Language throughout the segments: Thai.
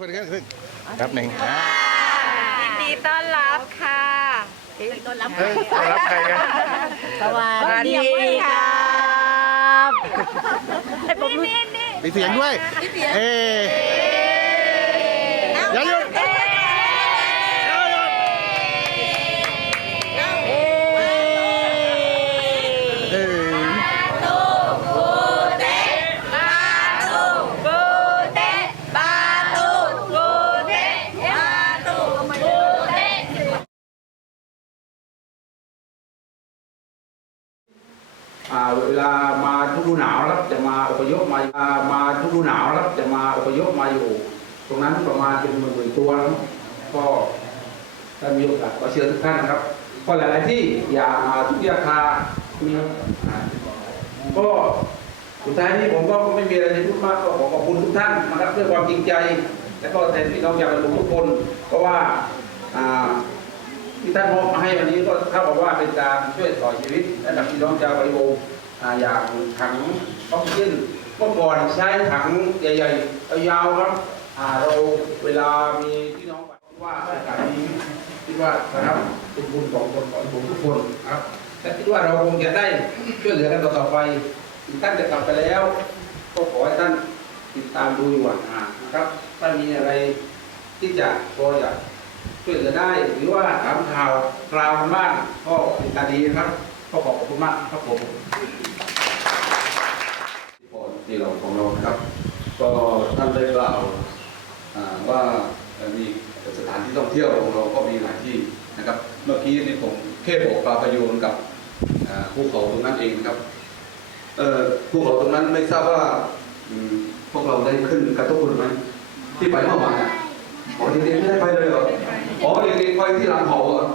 อะไรคนขึ้นขึ้นแป๊บหนึ่งอ่ายินดีต้อนรับค่ะต้อนรับเฮ้ยต้อนรับใครกันสวัสดีครับนี่นี่นี่มีเสียงด้วย เอ๊ เวลามาฤดูหนาวแล้วจะมาอพยพมาอ่ามาฤดูหนาวแล้วจะมาอพยพมาอยู่ ตรงนั้นประมาณเป็นหมื่นๆตัวนะครับก็ถ้ามีโอกาสก็เชิญทุกท่านนะครับก็หลายๆที่อย่างอ่าทุกยาคามีอ่าก็สุดท้ายนี้ผมก็ไม่มีอะไรจะพูดมากก็ขอขอบคุณทุกท่านนะครับด้วยความจริงใจ และก็แทนพี่น้องชาวประมงทุกคนเพราะว่าอ่าที่ท่านมอบมาให้วันนี้ก็เท่ากับว่าเป็นการช่วยต่อชีวิตให้กับพี่น้องชาวไบโอ อ่าอย่างถังออกซิเจนเมื่อก่อนใช้ถังใหญ่ๆยาวครับอ่าเราเวลามีพี่น้องว่าโอกาสนี้คิดว่านะครับเป็นบุญของคนของผมทุกคนครับและคิดว่าเราคงจะได้ช่วยเหลือกันต่อไปท่านจะกลับไปแล้ว ก็ขอให้ท่านติดตามดูอยู่ห่างนะครับ ถ้ามีอะไรที่จะพอจะช่วยเหลือได้ หรือว่าถามข่าวคราวบ้างก็เป็นการดีครับ ก็ขอบคุณมากครับผม ที่เราของเรานะครับ ก็ท่านได้กล่าวว่ามีสถานที่ท่องเที่ยวของเราก็มีหลายที่นะครับ เมื่อกี้นี่ผมแค่บอกปลาประยูนกับภูเขาตรงนั้นเองนะครับภูเขาตรงนั้นไม่ทราบว่าพวกเราได้ขึ้นกระตุ้นไหมที่ไปเมื่อวานอ๋อเด็กๆไม่ได้ไปเลยเหรออ๋อเด็กๆไปที่หลังเขาเหรอ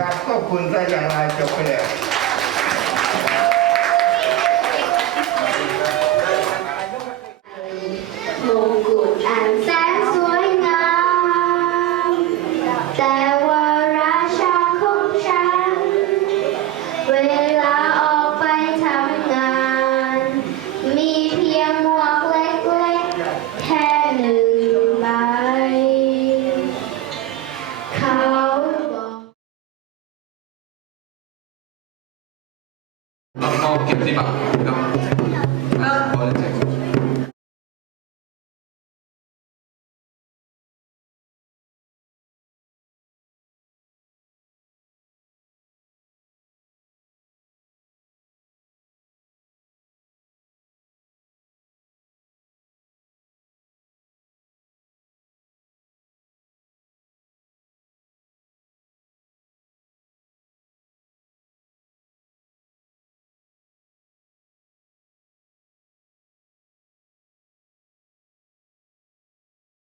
ครับบคุณได้อย่างไรจบไปแล้ว college